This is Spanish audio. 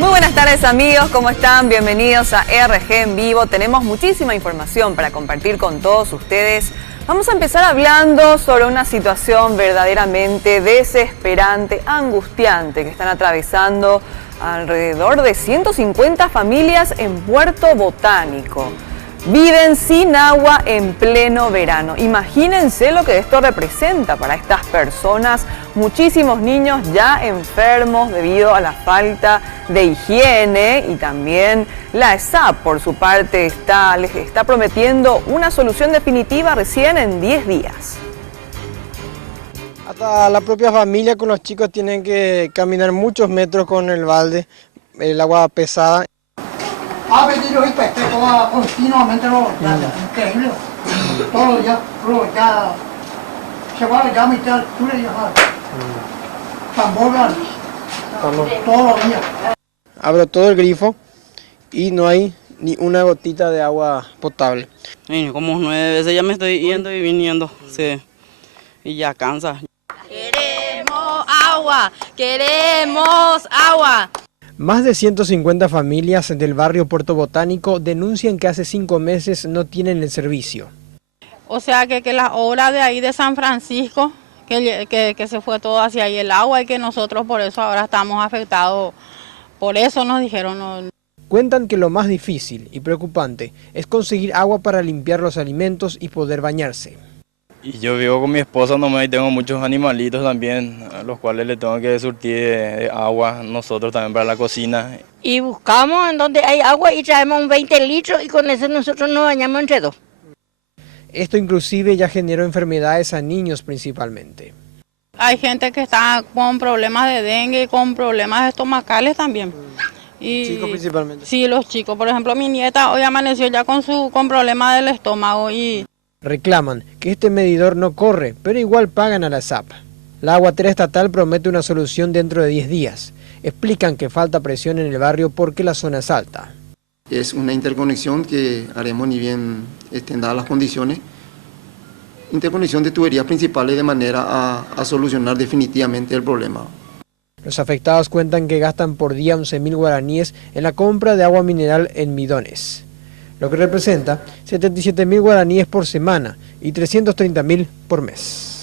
Muy buenas tardes amigos, ¿cómo están? Bienvenidos a RG en vivo. Tenemos muchísima información para compartir con todos ustedes. Vamos a empezar hablando sobre una situación verdaderamente desesperante, angustiante que están atravesando alrededor de 150 familias en Puerto Botánico. Viven sin agua en pleno verano. Imagínense lo que esto representa para estas personas. Muchísimos niños ya enfermos debido a la falta de higiene y también la ESAP por su parte les está prometiendo una solución definitiva recién en 10 días. Hasta la propia familia con los chicos tienen que caminar muchos metros con el balde, el agua pesada. Ha venido y pues continuamente increíble. Todo ya se va a mitad altura y ya tambor todos los días. Abro todo el grifo y no hay ni una gotita de agua potable. Sí, como 9 veces ya me estoy yendo y viniendo, sí, y ya cansa. Queremos agua, queremos agua. Más de 150 familias del barrio Puerto Botánico denuncian que hace 5 meses no tienen el servicio. O sea que la obra de ahí de San Francisco, que se fue todo hacia ahí el agua y que nosotros por eso ahora estamos afectados, por eso nos dijeron no. Cuentan que lo más difícil y preocupante es conseguir agua para limpiar los alimentos y poder bañarse. Y yo vivo con mi esposa nomás y tengo muchos animalitos también, a los cuales le tengo que surtir de agua, nosotros también para la cocina. Y buscamos en donde hay agua y traemos 20 litros y con eso nosotros nos bañamos entre dos. Esto inclusive ya generó enfermedades a niños principalmente. Hay gente que está con problemas de dengue y con problemas estomacales también. Y, chicos principalmente. Sí, los chicos. Por ejemplo, mi nieta hoy amaneció ya con problemas del estómago y... Reclaman que este medidor no corre, pero igual pagan a la ESAP. La aguatera estatal promete una solución dentro de 10 días. Explican que falta presión en el barrio porque la zona es alta. Es una interconexión que haremos ni bien estén dadas las condiciones. Interconexión de tuberías principales de manera a solucionar definitivamente el problema. Los afectados cuentan que gastan por día 11.000 guaraníes en la compra de agua mineral en bidones, lo que representa 77.000 guaraníes por semana y 330.000 por mes.